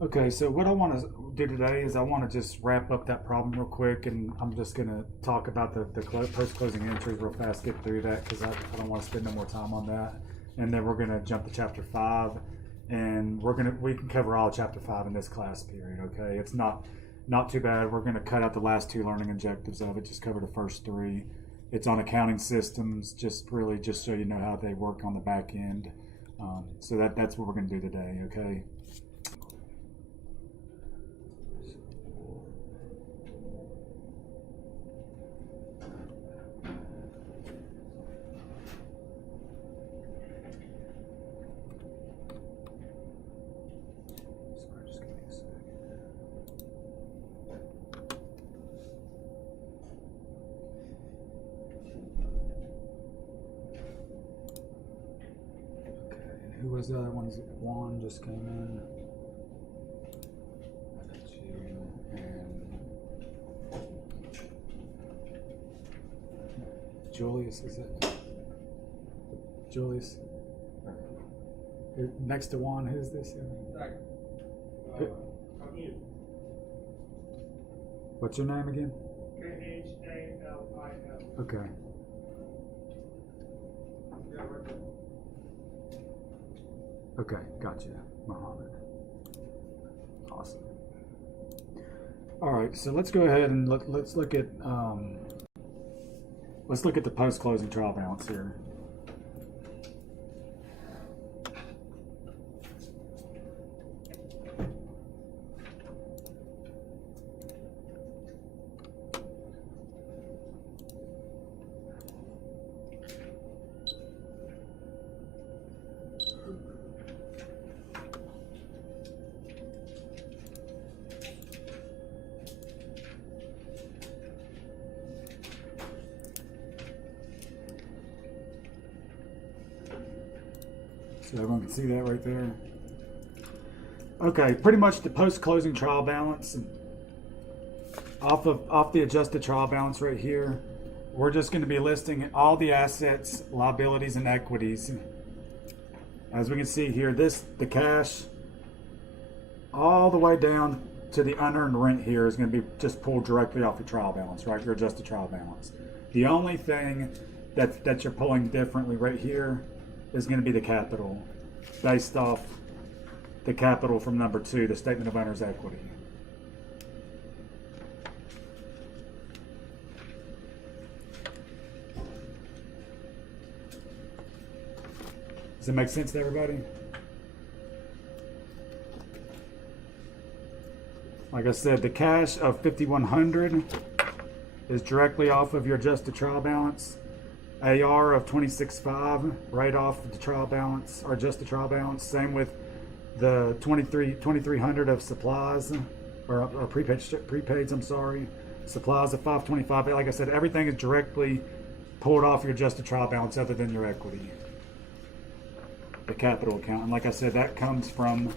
Okay, so what I want to do today is I want to just wrap up that problem real quick, and I'm just going to talk about the post-closing entries real fast, get through that because I don't want to spend no more time on that. And then we're going to jump to chapter 5, and we can cover all of chapter 5 in this class period, okay? It's not too bad. We're going to cut out the last two learning objectives of it, just cover the first three. It's on accounting systems, just so you know how they work on the back end. So that's what we're going to do today, okay? Who was the other one? Juan just came in. That's you. And Julius, is it? Julius? Next to Juan, who's this? What's your name again? K-H-A-L-I-L. Okay. Okay, gotcha. Muhammad. Awesome. All right, so let's go ahead and let's look at the post-closing trial balance here. So everyone can see that right there. Okay, pretty much the post-closing trial balance off the adjusted trial balance right here. We're just going to be listing all the assets, liabilities, and equities. As we can see here, the cash all the way down to the unearned rent here is going to be just pulled directly off your trial balance, right? Your adjusted trial balance. The only thing that you're pulling differently right here is going to be the capital, based off the capital from number 2, the statement of owner's equity. Does it make sense to everybody? Like I said, the cash of $5,100 is directly off of your adjusted trial balance. AR of $26,500 right off the trial balance, or adjusted trial balance. Same with the $2,300 of supplies, or prepaids. I'm sorry, supplies of $525. Like I said, everything is directly pulled off your adjusted trial balance, other than your equity, the capital account. And like I said, that comes from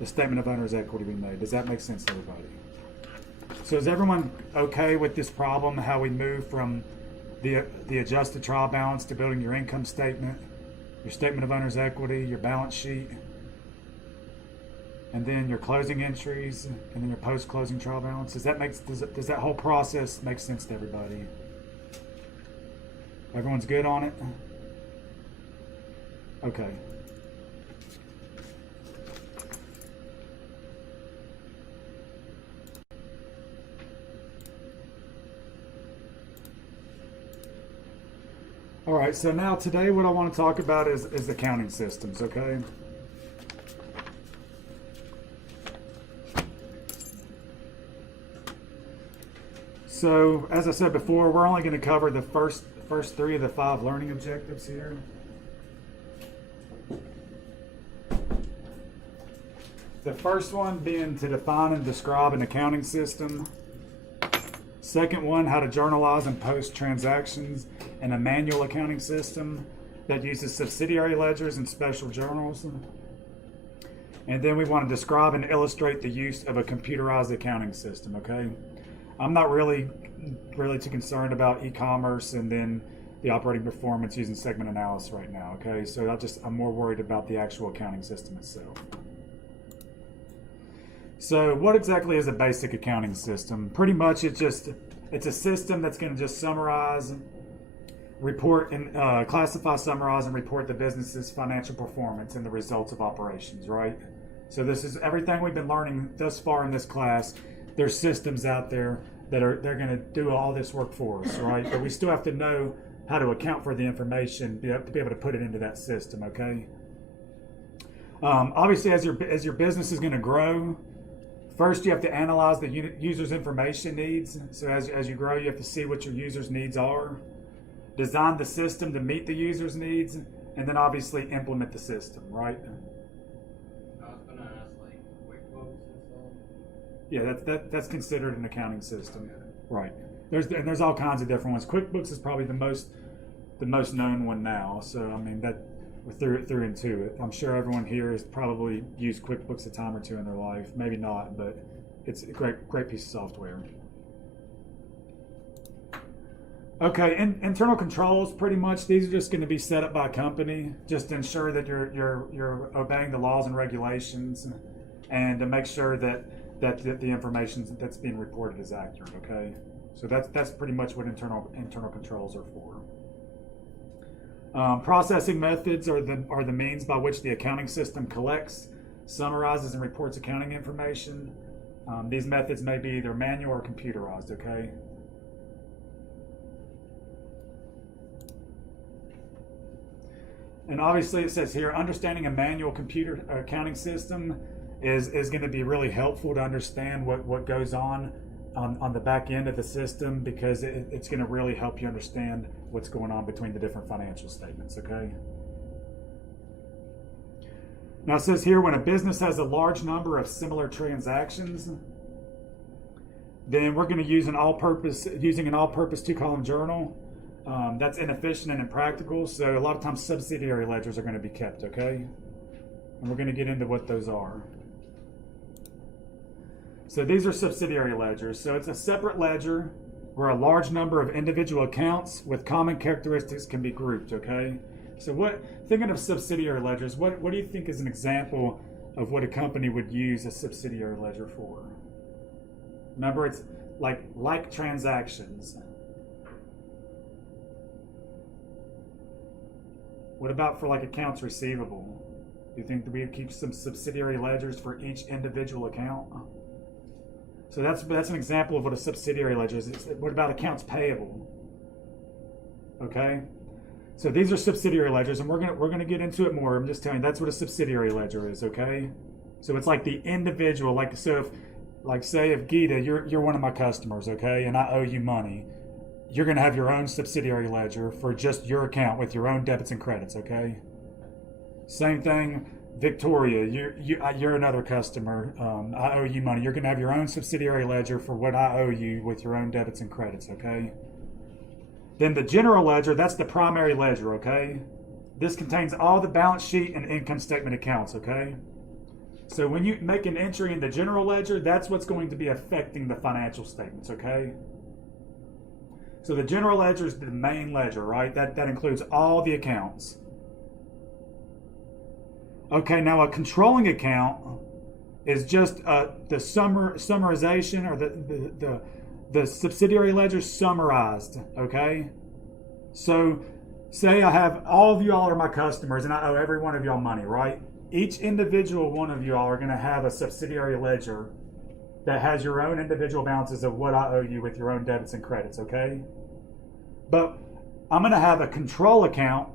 the statement of owner's equity we made. Does that make sense to everybody? So is everyone okay with this problem? How we move from the adjusted trial balance to building your income statement, your statement of owner's equity, your balance sheet, and then your closing entries, and then your post-closing trial balance? Does that whole process make sense to everybody? Everyone's good on it? Okay. All right, so now today what I want to talk about is accounting systems, okay? So, as I said before, we're only going to cover the first 3 of the 5 learning objectives here. The first one being to define and describe an accounting system. Second one, how to journalize and post transactions in a manual accounting system that uses subsidiary ledgers and special journals. And then we want to describe and illustrate the use of a computerized accounting system, okay? I'm not really too concerned about e-commerce and then the operating performance using segment analysis right now, okay? So I'm more worried about the actual accounting system itself. So what exactly is a basic accounting system? Pretty much it's a system that's going to just summarize, report, and classify, summarize, and report the business's financial performance and the results of operations, right? So this is everything we've been learning thus far in this class. There's systems out there they're going to do all this work for us, right? But we still have to know how to account for the information to be able to put it into that system, okay? Obviously, as your business is going to grow, first you have to analyze the user's information needs. So as you grow, you have to see what your user's needs are, design the system to meet the user's needs, and then obviously implement the system, right? I was gonna ask, like, QuickBooks and stuff. Yeah, that's considered an accounting system, right? There's all kinds of different ones. QuickBooks is probably the most known one now. So I mean that through Intuit. I'm sure everyone here has probably used QuickBooks a time or two in their life. Maybe not, but it's a great piece of software. Okay, internal controls, pretty much these are just going to be set up by a company just to ensure that you're obeying the laws and regulations, and to make sure that the information that's being reported is accurate. Okay, so that's pretty much what internal controls are for. Processing methods are the means by which the accounting system collects, summarizes, and reports accounting information. These methods may be either manual or computerized. Okay. And obviously it says here, understanding a manual computer accounting system is going to be really helpful to understand what goes on the back end of the system, because it's going to really help you understand what's going on between the different financial statements, okay? Now it says here, when a business has a large number of similar transactions, then we're going to use using an all-purpose two-column journal. That's inefficient and impractical, so a lot of times subsidiary ledgers are going to be kept, okay? And we're going to get into what those are. So these are subsidiary ledgers. So it's a separate ledger where a large number of individual accounts with common characteristics can be grouped, okay? So thinking of subsidiary ledgers, what do you think is an example of what a company would use a subsidiary ledger for? Remember, it's like transactions. What about for like accounts receivable? Do you think that we'd keep some subsidiary ledgers for each individual account? So that's an example of what a subsidiary ledger is. What about accounts payable? Okay, so these are subsidiary ledgers, and we're gonna get into it more. I'm just telling you that's what a subsidiary ledger is. Okay, so it's like the individual. Say if Gita, you're one of my customers, okay, and I owe you money. You're going to have your own subsidiary ledger for just your account with your own debits and credits, okay? Same thing, Victoria, you're another customer. I owe you money. You're going to have your own subsidiary ledger for what I owe you with your own debits and credits, okay? Then the general ledger, that's the primary ledger, okay? This contains all the balance sheet and income statement accounts, okay? So when you make an entry in the general ledger, that's what's going to be affecting the financial statements, okay? So the general ledger is the main ledger, right? That includes all the accounts. Okay, now a controlling account is just the summarization, or the subsidiary ledger summarized, okay? So say I have all of you all are my customers and I owe every one of y'all money, right? Each individual one of you all are going to have a subsidiary ledger that has your own individual balances of what I owe you with your own debits and credits, okay? But I'm going to have a control account,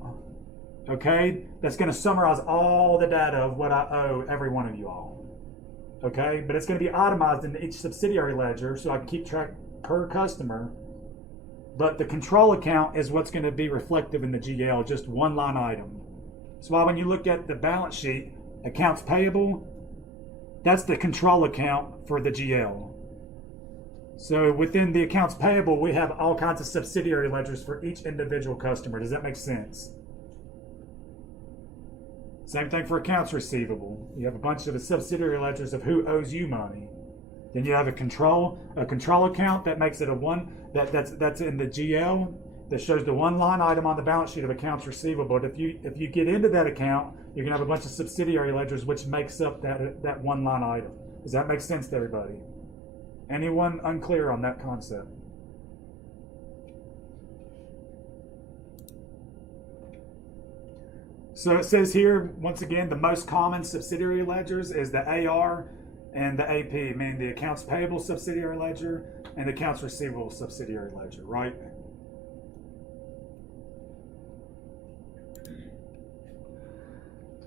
okay, that's going to summarize all the data of what I owe every one of you all, okay? But it's going to be itemized into each subsidiary ledger so I can keep track per customer. But the control account is what's going to be reflective in the GL, just one line item. So when you look at the balance sheet, accounts payable, that's the control account for the GL. So within the accounts payable, we have all kinds of subsidiary ledgers for each individual customer. Does that make sense? Same thing for accounts receivable. You have a bunch of subsidiary ledgers of who owes you money. Then you have a control account that makes it that's in the GL that shows the one line item on the balance sheet of accounts receivable. But if you get into that account, you can have a bunch of subsidiary ledgers which makes up that one line item. Does that make sense to everybody? Anyone unclear on that concept? So it says here, once again, the most common subsidiary ledgers is the AR and the AP, meaning the accounts payable subsidiary ledger and the accounts receivable subsidiary ledger, right?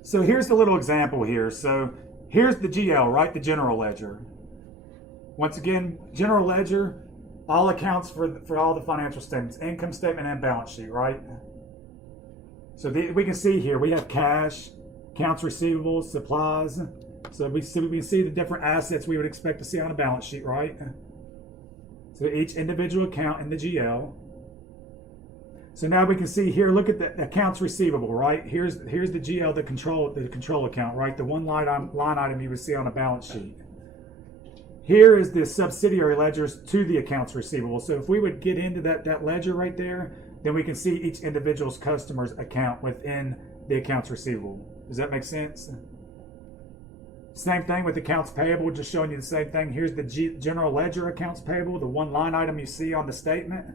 So here's the little example here. So here's the GL, right? The general ledger. Once again, general ledger, all accounts for all the financial statements, income statement and balance sheet, right? So we can see here, we have cash, accounts receivable, supplies. So we can see the different assets we would expect to see on a balance sheet, right? So each individual account in the GL. So now we can see here, look at the accounts receivable, right? Here's the GL, the control account, right? The one line item you would see on a balance sheet. Here is the subsidiary ledgers to the accounts receivable. So if we would get into that ledger right there, then we can see each individual's customer's account within the accounts receivable. Does that make sense? Same thing with accounts payable, just showing you the same thing. Here's the general ledger accounts payable, the one line item you see on the statement.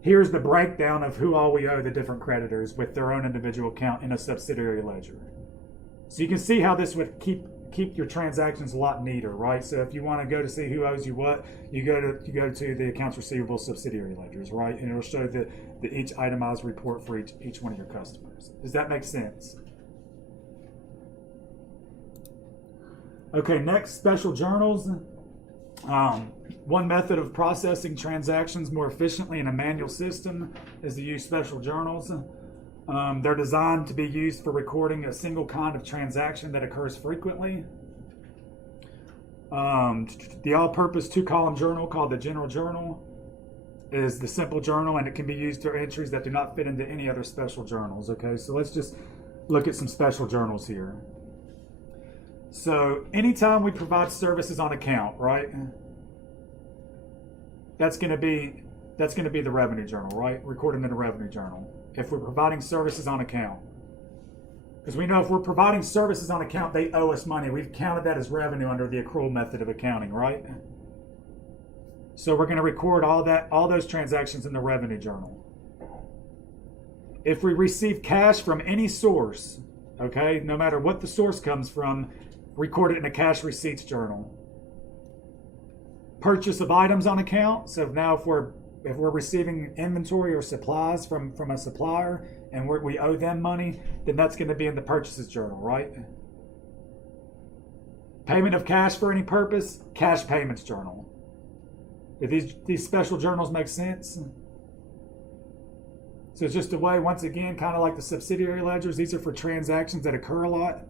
Here's the breakdown of who all we owe the different creditors with their own individual account in a subsidiary ledger. So you can see how this would keep your transactions a lot neater, right? So if you want to go to see who owes you what, you go to the accounts receivable subsidiary ledgers, right? And it'll show the each itemized report for each one of your customers. Does that make sense? Okay, next, special journals. One method of processing transactions more efficiently in a manual system is to use special journals. They're designed to be used for recording a single kind of transaction that occurs frequently. The all-purpose 2-column journal called the general journal is the simple journal, and it can be used for entries that do not fit into any other special journals. Okay, so let's just look at some special journals here. So anytime we provide services on account, right? That's going to be the revenue journal, right? Recorded in the revenue journal. If we're providing services on account, because we know if we're providing services on account, they owe us money. We've counted that as revenue under the accrual method of accounting, right? So we're going to record all those transactions in the revenue journal. If we receive cash from any source, okay, no matter what the source comes from, record it in a cash receipts journal. Purchase of items on account. So now if we're receiving inventory or supplies from a supplier and we owe them money, then that's going to be in the purchases journal, right? Payment of cash for any purpose, cash payments journal. Do these special journals make sense? So it's just a way, once again, kind of like the subsidiary ledgers. These are for transactions that occur a lot,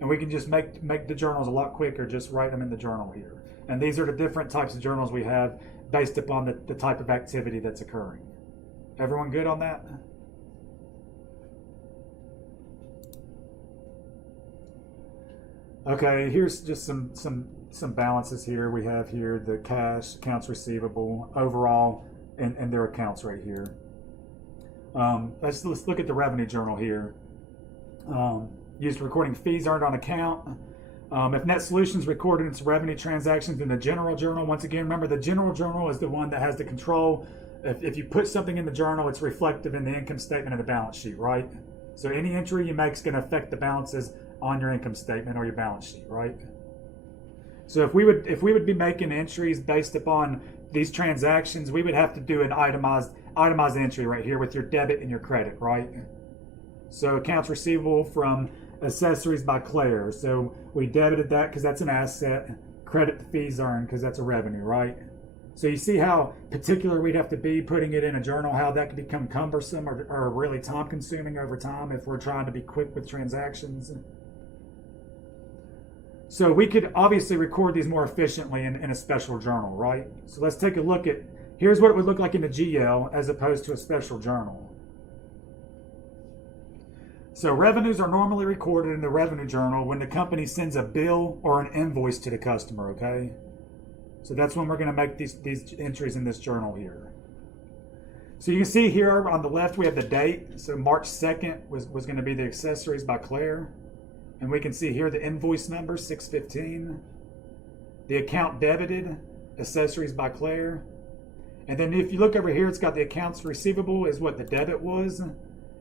and we can just make the journals a lot quicker, just write them in the journal here. And these are the different types of journals we have based upon the type of activity that's occurring. Everyone good on that? Okay, here's just some balances here. We have here the cash, accounts receivable, overall, and their accounts right here. Let's look at the revenue journal here. Used recording fees earned on account. If Net Solutions recorded its revenue transactions in the general journal, once again, remember the general journal is the one that has the control. If you put something in the journal, it's reflective in the income statement and the balance sheet, right? So any entry you make is going to affect the balances on your income statement or your balance sheet, right? So if we would be making entries based upon these transactions, we would have to do an itemized entry right here with your debit and your credit, right? So accounts receivable from Accessories by Claire. So we debited that because that's an asset. Credit the fees earned because that's a revenue, right? So you see how particular we'd have to be putting it in a journal, how that could become cumbersome or really time consuming over time if we're trying to be quick with transactions. So we could obviously record these more efficiently in a special journal, right? So let's take a look at, here's what it would look like in a GL as opposed to a special journal. So revenues are normally recorded in the revenue journal when the company sends a bill or an invoice to the customer, okay? So that's when we're going to make these entries in this journal here. So you can see here on the left we have the date. So March 2nd was going to be the Accessories by Claire. And we can see here the invoice number, 615. the account debited, accessories by Claire. And then if you look over here, it's got the accounts receivable is what the debit was,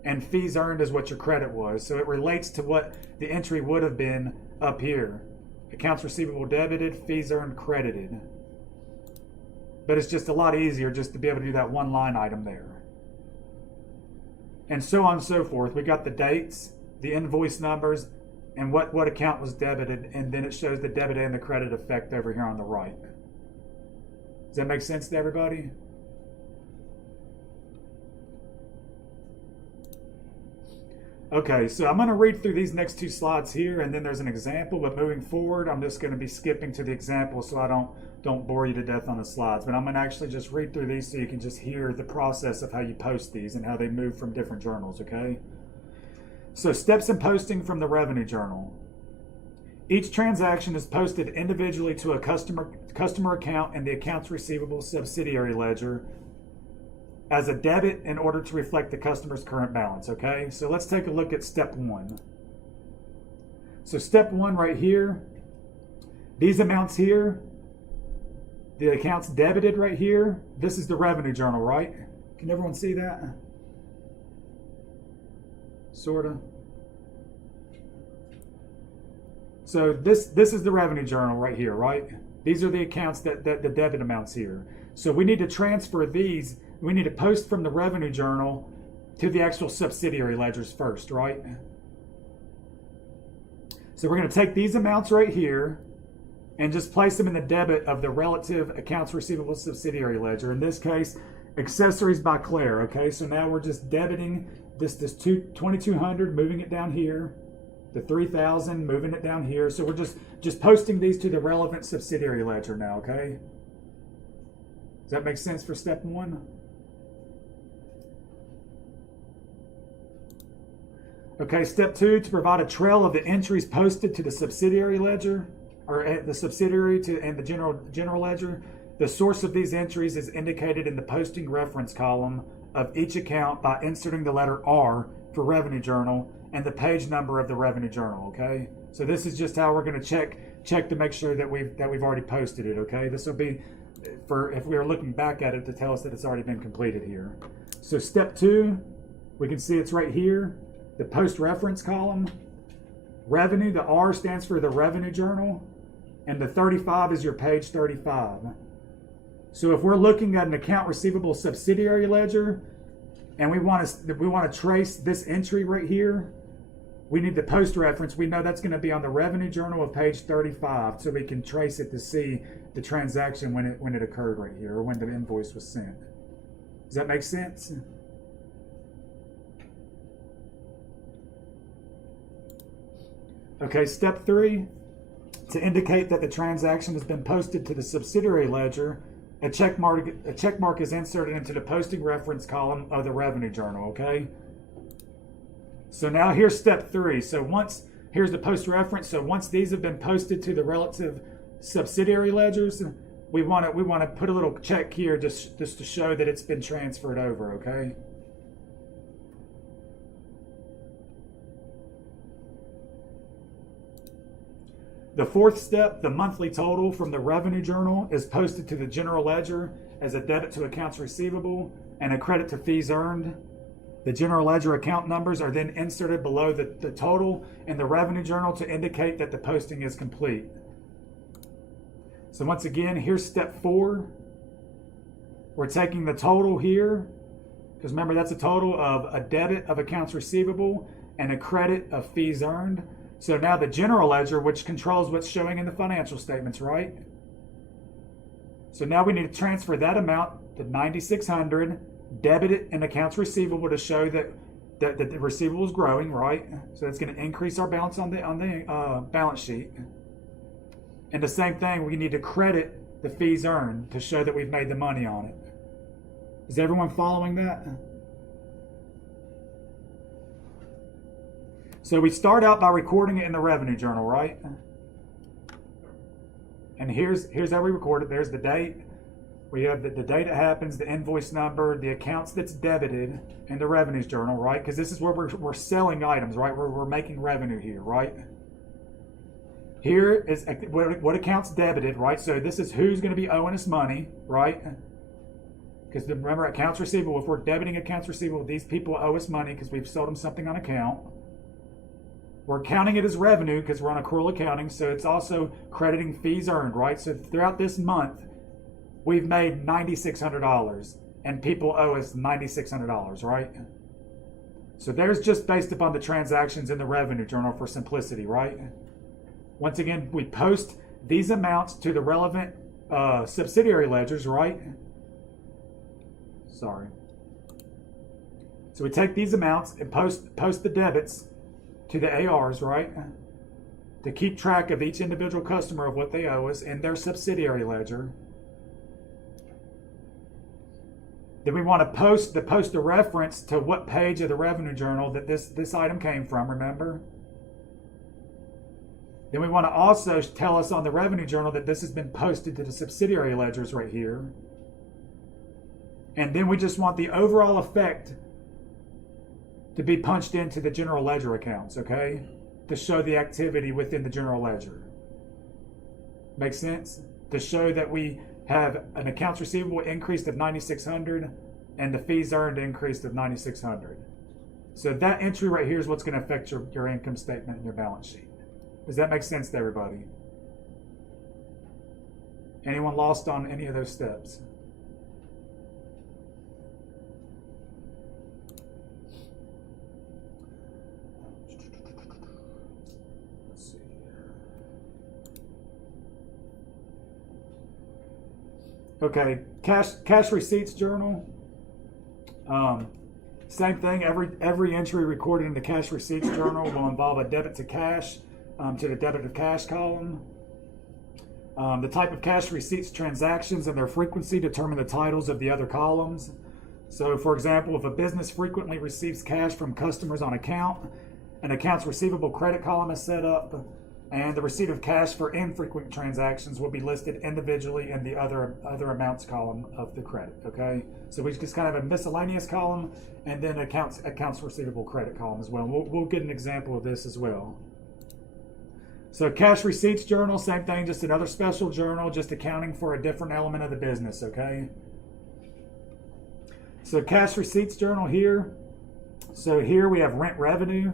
and fees earned is what your credit was. So it relates to what the entry would have been up here. Accounts receivable debited, fees earned credited. But it's just a lot easier just to be able to do that one line item there. And so on and so forth. We got the dates, the invoice numbers, and what account was debited, and then it shows the debit and the credit effect over here on the right. Does that make sense to everybody? Okay, so I'm going to read through these next two slides here, and then there's an example, but moving forward, I'm just going to be skipping to the example so I don't bore you to death on the slides. But I'm going to actually just read through these so you can just hear the process of how you post these and how they move from different journals, okay? So steps in posting from the revenue journal. Each transaction is posted individually to a customer account in the accounts receivable subsidiary ledger as a debit in order to reflect the customer's current balance, okay? So let's take a look at step one. So step one right here, these amounts here, the accounts debited right here, this is the revenue journal, right? Can everyone see that? Sorta. So this is the revenue journal right here, right? These are the accounts that the debit amounts here. So we need to transfer these. We need to post from the revenue journal to the actual subsidiary ledgers first, right? So we're going to take these amounts right here and just place them in the debit of the relative accounts receivable subsidiary ledger. In this case, accessories by Claire, okay? So now we're just debiting this 2,200, moving it down here. The 3,000, moving it down here. So we're just posting these to the relevant subsidiary ledger now, okay? Does that make sense for step one? Okay, step two, to provide a trail of the entries posted to the subsidiary ledger, or the subsidiary and the general ledger. The source of these entries is indicated in the posting reference column of each account by inserting the letter R for revenue journal and the page number of the revenue journal, okay? So this is just how we're going to check to make sure that we've already posted it, okay? This will be for if we are looking back at it to tell us that it's already been completed here. So step two, we can see it's right here, the post reference column. Revenue, the R stands for the revenue journal, and the 35 is your page 35. So if we're looking at an account receivable subsidiary ledger and we want to trace this entry right here, we need the post reference. We know that's going to be on the revenue journal of page 35, so we can trace it to see the transaction when it occurred right here, or when the invoice was sent. Does that make sense? Okay, step three, to indicate that the transaction has been posted to the subsidiary ledger, a check mark is inserted into the posting reference column of the revenue journal, okay? So now here's step three. So here's the post reference. So once these have been posted to the relative subsidiary ledgers, we want to put a little check here just to show that it's been transferred over, okay? The fourth step, the monthly total from the revenue journal, is posted to the general ledger as a debit to accounts receivable and a credit to fees earned. The general ledger account numbers are then inserted below the total in the revenue journal to indicate that the posting is complete. So once again, here's step four. We're taking the total here, because remember that's a total of a debit of accounts receivable and a credit of fees earned. So now the general ledger, which controls what's showing in the financial statements, right? So now we need to transfer that amount, the 9,600, debit it in accounts receivable to show that the receivable is growing, right? So that's going to increase our balance on the balance sheet. And the same thing, we need to credit the fees earned to show that we've made the money on it. Is everyone following that? So we start out by recording it in the revenue journal, right? And here's how we record it. There's the date. We have the date it happens, the invoice number, the accounts that's debited in the revenues journal, right? Because this is where we're selling items, right? We're making revenue here, right? Here is what accounts debited, right? So this is who's going to be owing us money, right? Because remember, accounts receivable, if we're debiting accounts receivable, these people owe us money because we've sold them something on account. We're counting it as revenue because we're on accrual accounting, so it's also crediting fees earned, right? So throughout this month, we've made $9,600, and people owe us $9,600, right? So there's just based upon the transactions in the revenue journal for simplicity, right? Once again, we post these amounts to the relevant subsidiary ledgers, right? Sorry. So we take these amounts and post the debits to the ARs, right? To keep track of each individual customer of what they owe us in their subsidiary ledger. Then we want to post a reference to what page of the revenue journal that this item came from, remember? Then we want to also tell us on the revenue journal that this has been posted to the subsidiary ledgers right here. And then we just want the overall effect to be punched into the general ledger accounts, okay? To show the activity within the general ledger. Make sense? To show that we have an accounts receivable increase of $9,600 and the fees earned increased of $9,600. So that entry right here is what's going to affect your income statement and your balance sheet. Does that make sense to everybody? Anyone lost on any of those steps? Let's see here. Okay, cash receipts journal. Same thing. Every entry recorded in the cash receipts journal will involve a debit to cash. To the debit of cash column. The type of cash receipts transactions and their frequency determine the titles of the other columns. So, for example, if a business frequently receives cash from customers on account, an accounts receivable credit column is set up, and the receipt of cash for infrequent transactions will be listed individually in the other amounts column of the credit, okay? So we just kind of have a miscellaneous column and then accounts receivable credit column as well. We'll get an example of this as well. So cash receipts journal, same thing, just another special journal, just accounting for a different element of the business, okay? So cash receipts journal here. So here we have rent revenue.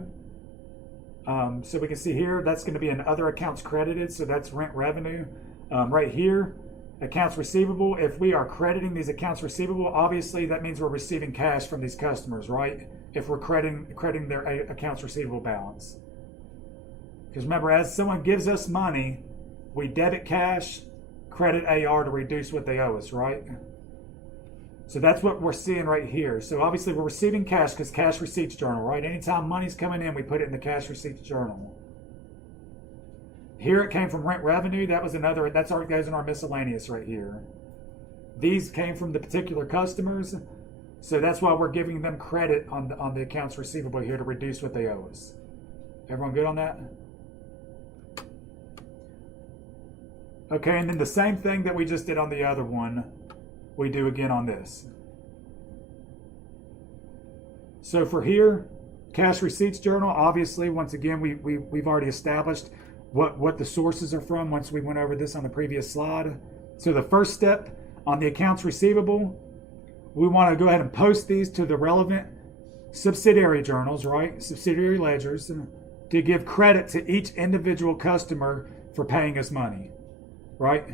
So we can see here, that's going to be in other accounts credited, so that's rent revenue. Right here, accounts receivable. If we are crediting these accounts receivable, obviously that means we're receiving cash from these customers, right? If we're crediting their accounts receivable balance. Because remember, as someone gives us money, we debit cash, credit AR to reduce what they owe us, right? So that's what we're seeing right here. So obviously we're receiving cash because cash receipts journal, right? Anytime money's coming in, we put it in the cash receipts journal. Here it came from rent revenue. That's our goes in our miscellaneous right here. These came from the particular customers. So that's why we're giving them credit on the accounts receivable here to reduce what they owe us. Everyone good on that? Okay, and then the same thing that we just did on the other one, we do again on this. So for here, cash receipts journal, obviously, once again, we've already established what the sources are from once we went over this on the previous slide. So the first step on the accounts receivable, we want to go ahead and post these to the relevant subsidiary journals, right? Subsidiary ledgers, to give credit to each individual customer for paying us money. Right?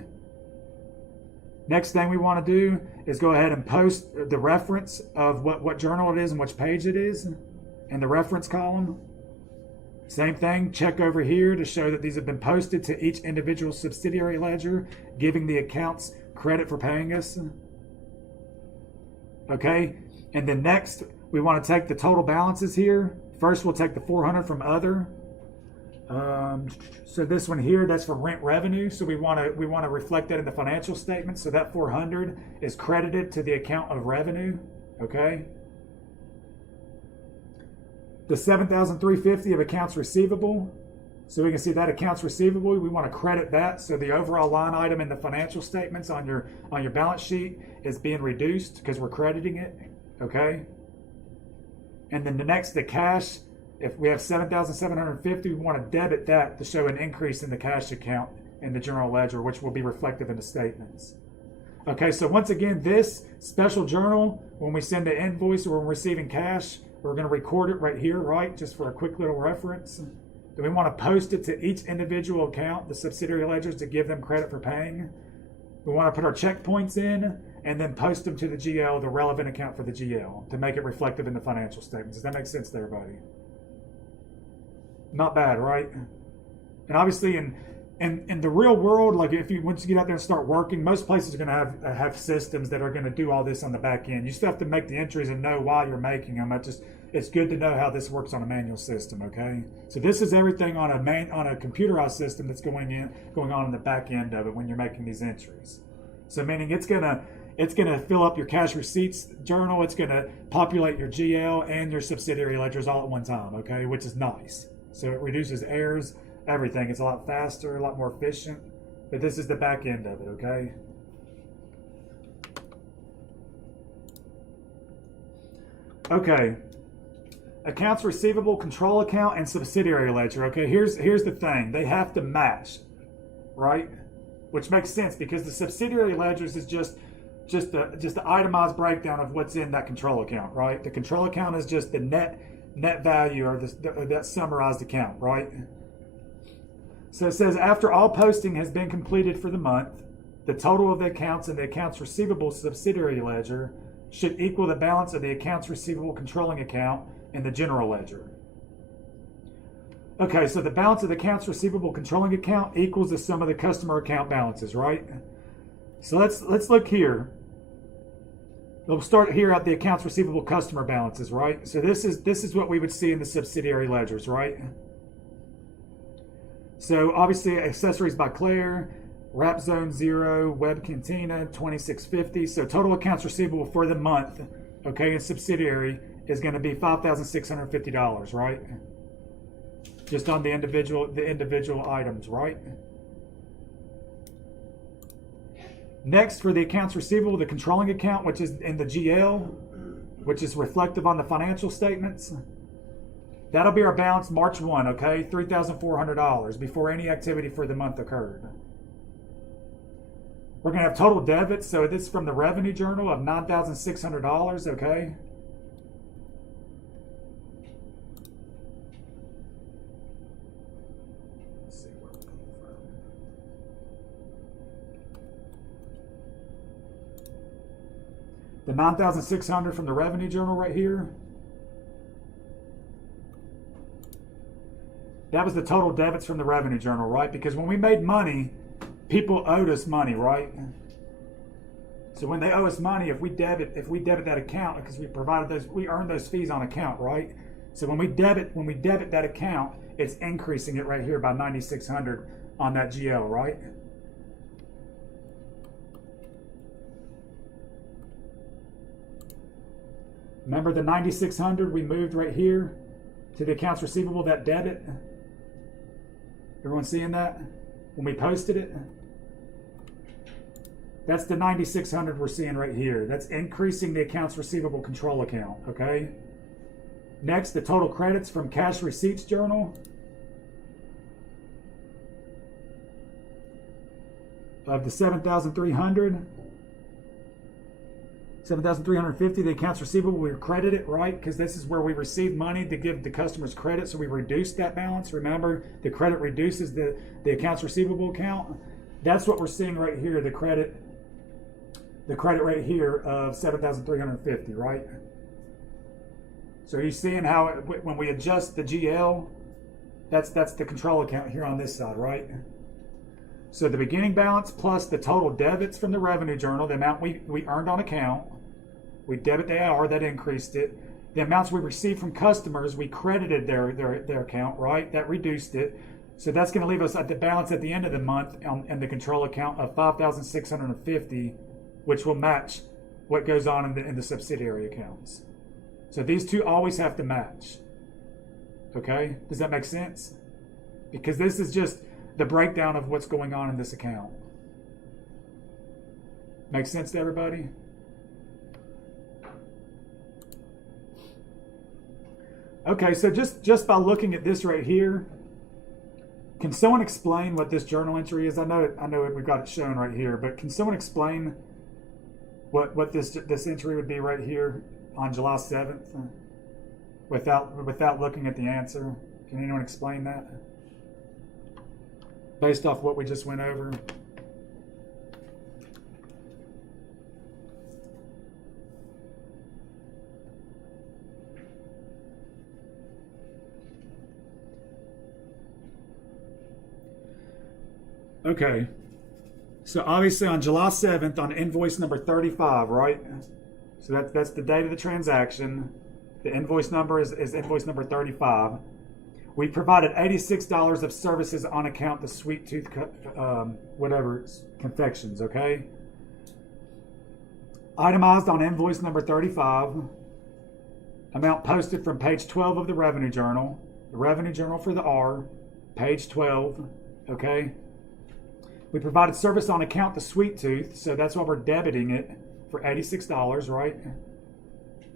Next thing we want to do is go ahead and post the reference of what journal it is and which page it is in the reference column. Same thing, check over here to show that these have been posted to each individual subsidiary ledger, giving the accounts credit for paying us. Okay, and then next we want to take the total balances here. First we'll take the 400 from other. So this one here, that's for rent revenue. So we want to reflect that in the financial statement. So that 400 is credited to the account of revenue. Okay. The 7,350 of accounts receivable. So we can see that accounts receivable. We want to credit that. So the overall line item in the financial statements on your balance sheet is being reduced because we're crediting it. Okay. And then the cash If we have 7,750, we want to debit that to show an increase in the cash account in the general ledger, which will be reflective in the statements. Okay, so once again, this special journal, when we send an invoice or when we're receiving cash, we're going to record it right here, right? Just for a quick little reference. Then we want to post it to each individual account, the subsidiary ledgers, to give them credit for paying. We want to put our checkpoints in and then post them to the GL, the relevant account for the GL, to make it reflective in the financial statements. Does that make sense to everybody? Not bad, right? And obviously in the real world, like once you get out there and start working, most places are going to have systems that are going to do all this on the back end. You still have to make the entries and know why you're making them. It's good to know how this works on a manual system, okay? So this is everything on a computerized system that's going on in the back end of it when you're making these entries. So meaning it's gonna fill up your cash receipts journal, it's gonna populate your GL and your subsidiary ledgers all at one time, okay? Which is nice. So it reduces errors, everything. It's a lot faster, a lot more efficient. But this is the back end of it, okay? Okay. Accounts receivable, control account, and subsidiary ledger. Okay, here's the thing. They have to match, right? Which makes sense because the subsidiary ledgers is just the itemized breakdown of what's in that control account, right? The control account is just the net value or that summarized account, right? So it says after all posting has been completed for the month, the total of the accounts in the accounts receivable subsidiary ledger should equal the balance of the accounts receivable controlling account in the general ledger. Okay, so the balance of the accounts receivable controlling account equals the sum of the customer account balances, right? So let's look here. We'll start here at the accounts receivable customer balances, right? So this is what we would see in the subsidiary ledgers, right? So obviously accessories by Claire, Wrap Zone 0, Web Cantina 2650. So total accounts receivable for the month, okay, in subsidiary is going to be $5,650, right? Just on the individual items, right? Next, for the accounts receivable, the controlling account, which is in the GL, which is reflective on the financial statements, that'll be our balance March 1, okay? $3,400 before any activity for the month occurred. We're going to have total debits, so this is from the revenue journal of $9,600, okay? The 9,600 from the revenue journal right here. That was the total debits from the revenue journal, right? Because when we made money, people owed us money, right? So when they owe us money, if we debit that account, because we earned those fees on account, right? So when we debit that account, it's increasing it right here by 9,600 on that GL, right? Remember the 9,600 we moved right here to the accounts receivable, that debit? Everyone seeing that? When we posted it? That's the 9,600 we're seeing right here. That's increasing the accounts receivable control account, okay? Next, the total credits from cash receipts journal. Of the 7,300. 7,350, the accounts receivable, we credit it, right? Because this is where we receive money to give the customers credit, so we reduce that balance. Remember, the credit reduces the accounts receivable account. That's what we're seeing right here, the credit right here of 7,350, right? So are you seeing how when we adjust the GL, that's the control account here on this side, right? So the beginning balance plus the total debits from the revenue journal, the amount we earned on account, we debit the AR, that increased it. The amounts we received from customers, we credited their account, right? That reduced it. So that's going to leave us at the balance at the end of the month in the control account of 5,650, which will match what goes on in the subsidiary accounts. So these two always have to match. Okay? Does that make sense? Because this is just the breakdown of what's going on in this account. Make sense to everybody? Okay, so just by looking at this right here, can someone explain what this journal entry is? I know we've got it shown right here, but can someone explain what this entry would be right here on July 7th without looking at the answer? Can anyone explain that? Based off what we just went over. Okay, so obviously on July 7th on invoice number 35, right? So that's the date of the transaction. The invoice number is invoice number 35. We provided $86 of services on account to Sweet Tooth, confections, okay? Itemized on invoice number 35. Amount posted from page 12 of the revenue journal. The revenue journal for the R, page 12, okay? We provided service on account to Sweet Tooth, so that's why we're debiting it for $86, right?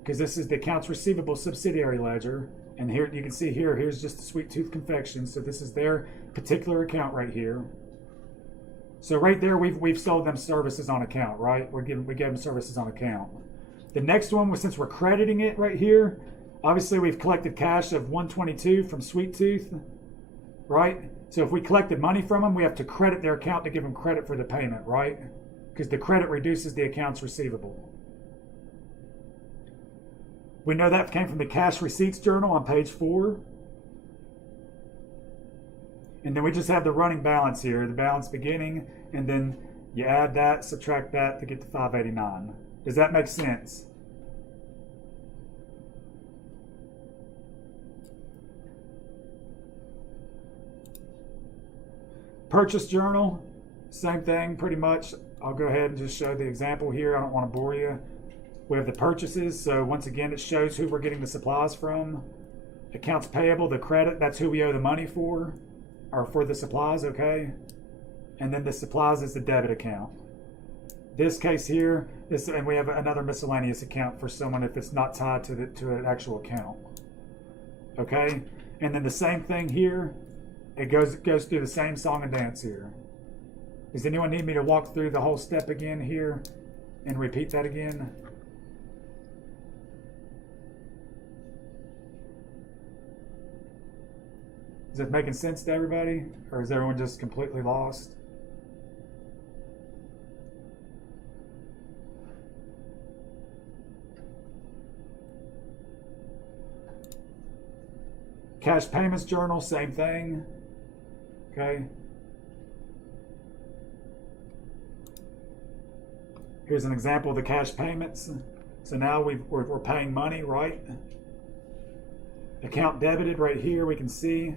Because this is the accounts receivable subsidiary ledger. And here you can see here's just the Sweet Tooth Confections. So this is their particular account right here. So right there, we've sold them services on account, right? We gave them services on account. The next one was, since we're crediting it right here, obviously we've collected cash of $122 from Sweet Tooth, right? So if we collected money from them, we have to credit their account to give them credit for the payment, right? Because the credit reduces the accounts receivable. We know that came from the cash receipts journal on page 4. And then we just have the running balance here, the balance beginning, and then you add that, subtract that to get to 589. Does that make sense? Purchase journal, same thing pretty much. I'll go ahead and just show the example here. I don't want to bore you. We have the purchases, so once again it shows who we're getting the supplies from. Accounts payable, the credit, that's who we owe the money for, or for the supplies, okay? And then the supplies is the debit account. This case here, and we have another miscellaneous account for someone if it's not tied to an actual account. Okay? And then the same thing here, it goes through the same song and dance here. Does anyone need me to walk through the whole step again here and repeat that again? Is it making sense to everybody? Or is everyone just completely lost? Cash payments journal, same thing. Okay. Here's an example of the cash payments. So now we're paying money, right? Account debited right here, we can see.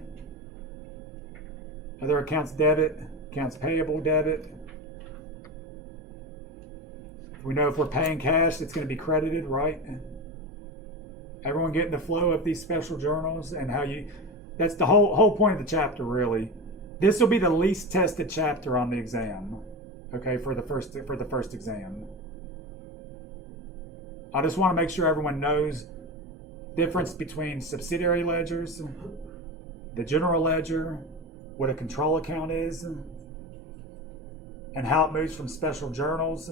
Other accounts debit, accounts payable debit. We know if we're paying cash, it's going to be credited, right? Everyone getting the flow of these special journals and how that's the whole point of the chapter, really. This will be the least tested chapter on the exam, okay, for the first exam. I just want to make sure everyone knows the difference between subsidiary ledgers, the general ledger, what a control account is, and how it moves from special journals,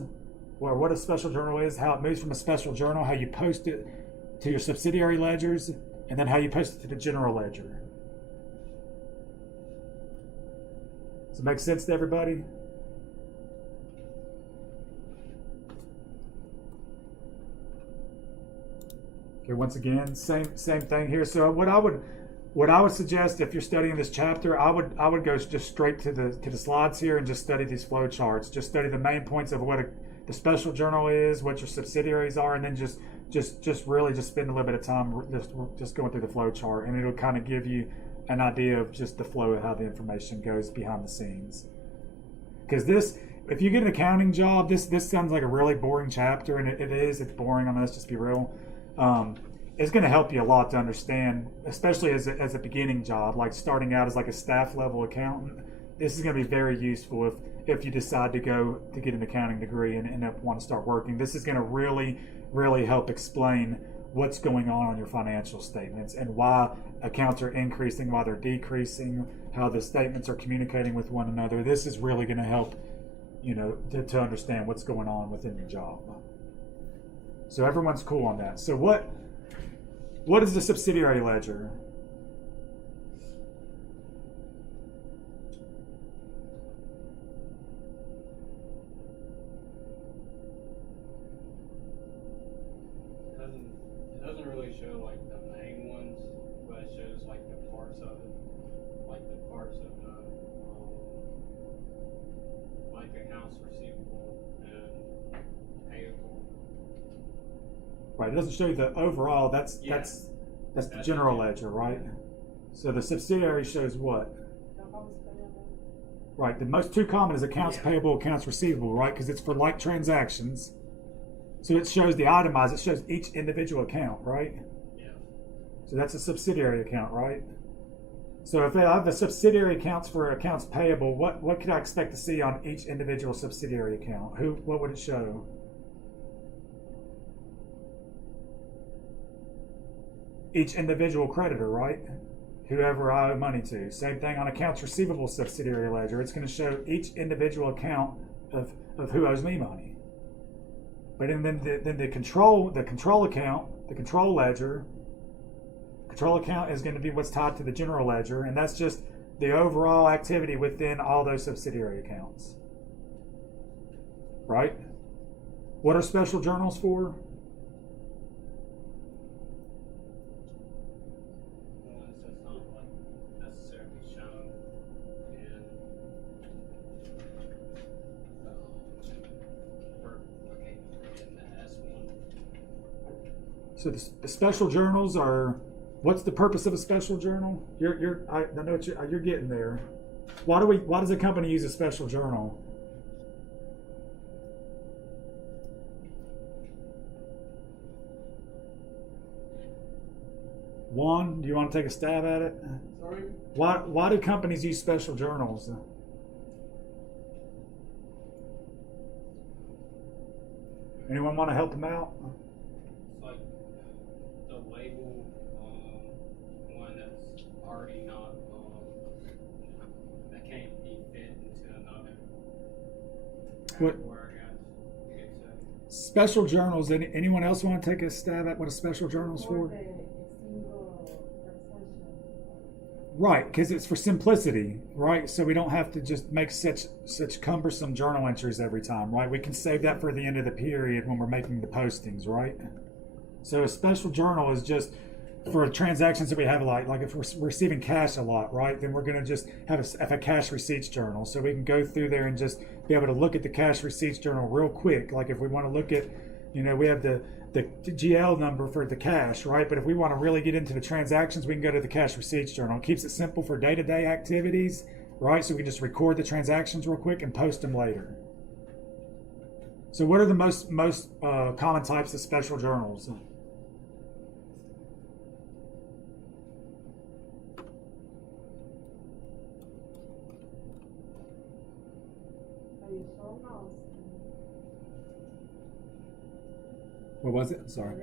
or what a special journal is, how it moves from a special journal, how you post it to your subsidiary ledgers, and then how you post it to the general ledger. Does it make sense to everybody? Okay, once again, same thing here. So what I would suggest if you're studying this chapter, I would go just straight to the slides here and just study these flow charts. Just study the main points of what the special journal is, what your subsidiaries are, and then just really spend a little bit of time just going through the flow chart, and it'll kind of give you an idea of just the flow of how the information goes behind the scenes. Because if you get an accounting job, this sounds like a really boring chapter, and it is. It's boring. I mean, let's just be real. It's going to help you a lot to understand, especially as a beginning job, like starting out as like a staff level accountant. This is going to be very useful if you decide to get an accounting degree and want to start working. This is going to really help explain what's going on your financial statements and why accounts are increasing, why they're decreasing, how the statements are communicating with one another. This is really going to help, to understand what's going on within your job. So everyone's cool on that. So what is the subsidiary ledger? It doesn't really show like the main ones, but it shows like the parts of it, like the parts of the like accounts receivable and payable. Right, it doesn't show you the overall. That's Yeah. that's the general ledger, right? So the subsidiary shows what? Right, the most too common is accounts payable, accounts receivable, right? Because it's for like transactions. So it shows the itemized, it shows each individual account, right? Yeah. So that's a subsidiary account, right? So if I have the subsidiary accounts for accounts payable, what could I expect to see on each individual subsidiary account? What would it show? Each individual creditor, right? Whoever I owe money to. Same thing on accounts receivable subsidiary ledger. It's going to show each individual account of who owes me money. But then the control account, the control ledger, control account is going to be what's tied to the general ledger, and that's just the overall activity within all those subsidiary accounts. Right? What are special journals for? It's not like necessarily shown in the S1. So the special journals are. What's the purpose of a special journal? I know what you're getting there. Why does a company use a special journal? Juan, do you want to take a stab at it? Sorry? Why do companies use special journals? Anyone want to help them out? It's like the label, one that's already not, that can't be fit into another What category, I guess you could say. special journals? Anyone else want to take a stab at what a special journal is for? Right, because it's for simplicity, right? So we don't have to just make such cumbersome journal entries every time, right? We can save that for the end of the period when we're making the postings, right? So a special journal is just for transactions that we have like if we're receiving cash a lot, right? Then we're going to just have a cash receipts journal, so we can go through there and just be able to look at the cash receipts journal real quick. Like if we want to look at, we have the GL number for the cash, right? But if we want to really get into the transactions, we can go to the cash receipts journal. It keeps it simple for day-to-day activities, right? So we can just record the transactions real quick and post them later. So what are the most common types of special journals? What was it? Sorry.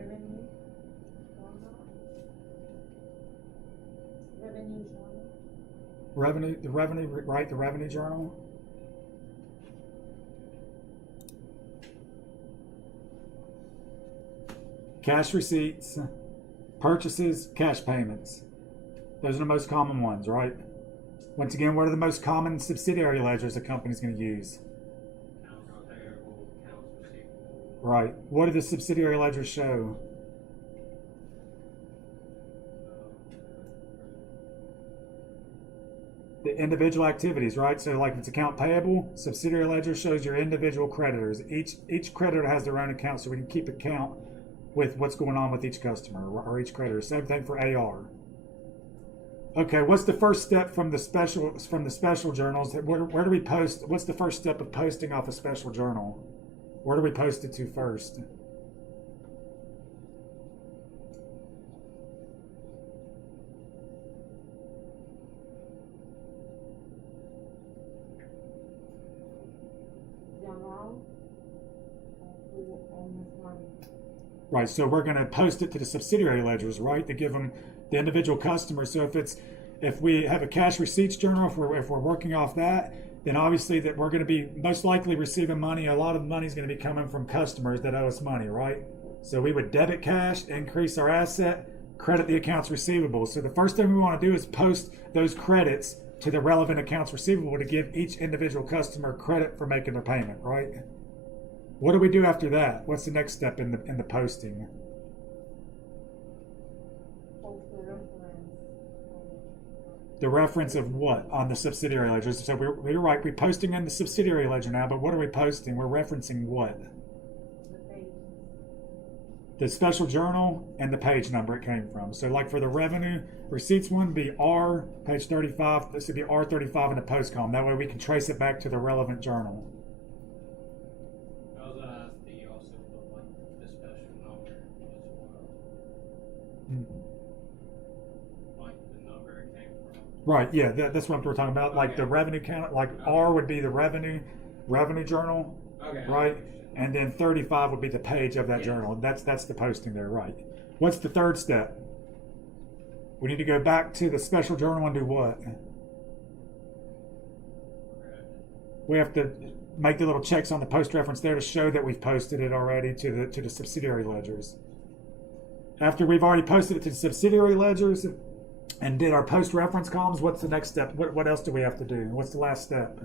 Revenue, right? The revenue journal. Cash receipts, purchases, cash payments. Those are the most common ones, right? Once again, what are the most common subsidiary ledgers a company's going to use? Accounts payable, accounts receivable. Right. What do the subsidiary ledgers show? The individual activities, right? So like if it's account payable, subsidiary ledger shows your individual creditors. Each creditor has their own account, so we can keep account with what's going on with each customer or each creditor. Same thing for AR. Okay, what's the first step from the special journals? Where do we post? What's the first step of posting off a special journal? Where do we post it to first? Right, so we're going to post it to the subsidiary ledgers, right, to give them the individual customers. So if we have a cash receipts journal, if we're working off that, then obviously that we're going to be most likely receiving money. A lot of money is going to be coming from customers that owe us money, right? So we would debit cash, increase our asset, credit the accounts receivable. So the first thing we want to do is post those credits to the relevant accounts receivable to give each individual customer credit for making their payment, right? What do we do after that? What's the next step in the posting? The reference of what on the subsidiary ledger? So we're right. We're posting in the subsidiary ledger now, but what are we posting? We're referencing what? The special journal and the page number it came from. So like for the revenue receipts one, be R, page 35. This would be R35 in the post column. That way we can trace it back to the relevant journal. I was gonna ask that you also put like the special number as well. Like the number it came from. Right, yeah, that's what we're talking about. Like the revenue count, like R would be the revenue journal, Okay. right? And then 35 would be the page of that journal. That's the posting there, right? What's the third step? We need to go back to the special journal and do what? We have to make the little checks on the post reference there to show that we've posted it already to the subsidiary ledgers. After we've already posted it to the subsidiary ledgers and did our post reference columns, what's the next step? What else do we have to do? What's the last step?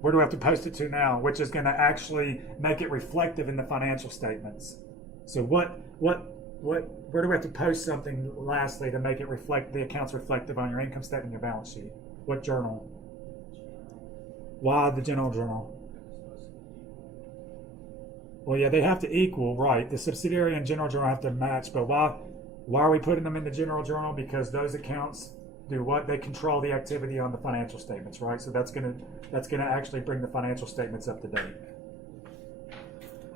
Where do we have to post it to now? Which is going to actually make it reflective in the financial statements. So where do we have to post something lastly to make it reflect the accounts reflective on your income statement and your balance sheet? What journal? Why the general journal? Well, yeah, they have to equal, right? The subsidiary and general journal have to match, but why are we putting them in the general journal? Because those accounts do what? They control the activity on the financial statements, right? So that's gonna actually bring the financial statements up to date.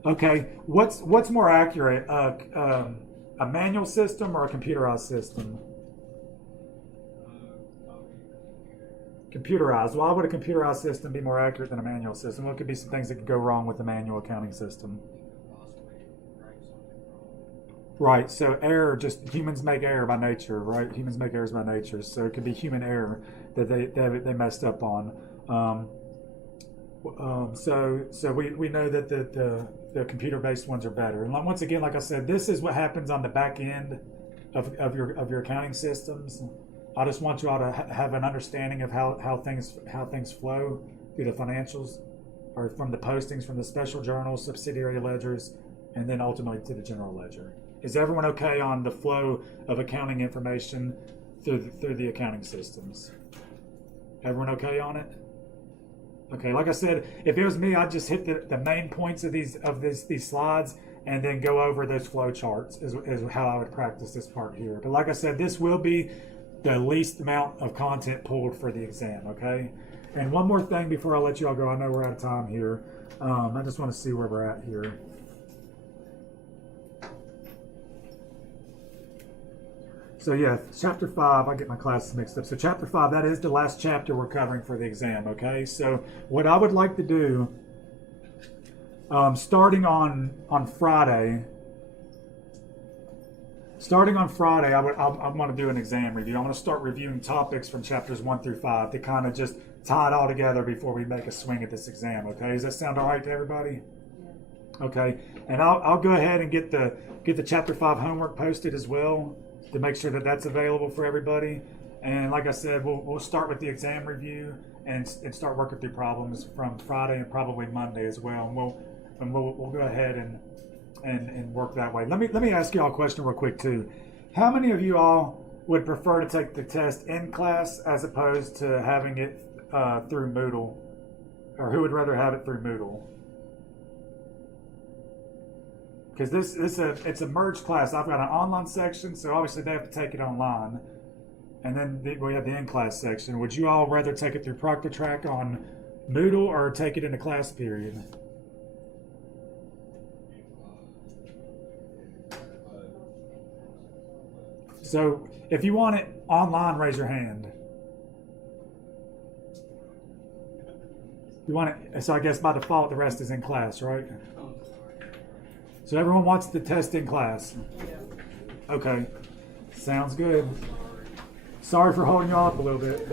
Okay, what's more accurate, a manual system or a computerized system? Computerized. Why would a computerized system be more accurate than a manual system? What could be some things that could go wrong with the manual accounting system? Right, so error, just humans make error by nature, right? Humans make errors by nature, so it could be human error that they messed up on. So we know that the computer-based ones are better. And once again, like I said, this is what happens on the back end of your accounting systems. I just want you all to have an understanding of how things flow through the financials, or from the postings from the special journals, subsidiary ledgers, and then ultimately to the general ledger. Is everyone okay on the flow of accounting information through the accounting systems? Everyone okay on it? Okay, like I said, if it was me, I'd just hit the main points of these slides and then go over those flow charts is how I would practice this part here. But like I said, this will be the least amount of content pulled for the exam, okay? And one more thing before I let you all go, I know we're out of time here. I just want to see where we're at here. So yeah, chapter 5, I get my classes mixed up. So chapter 5, that is the last chapter we're covering for the exam, okay? So what I would like to do, starting on Friday, I'm going to do an exam review. I'm going to start reviewing topics from chapters 1 through 5 to kind of just tie it all together before we make a swing at this exam, okay? Does that sound all right to everybody? Yeah. Okay, and I'll go ahead and get the chapter 5 homework posted as well, to make sure that that's available for everybody. And like I said, we'll start with the exam review and start working through problems from Friday and probably Monday as well. And we'll go ahead and work that way. Let me ask you all a question real quick too. How many of you all would prefer to take the test in class as opposed to having it through Moodle? Or who would rather have it through Moodle? Because it's a merged class. I've got an online section, so obviously they have to take it online. And then we have the in-class section. Would you all rather take it through ProctorTrack on Moodle or take it in the class period? So if you want it online, raise your hand. You want it, so I guess by default the rest is in class, right? So everyone wants the testing class. Yeah. Okay. Sounds good. Sorry for holding you all up a little bit.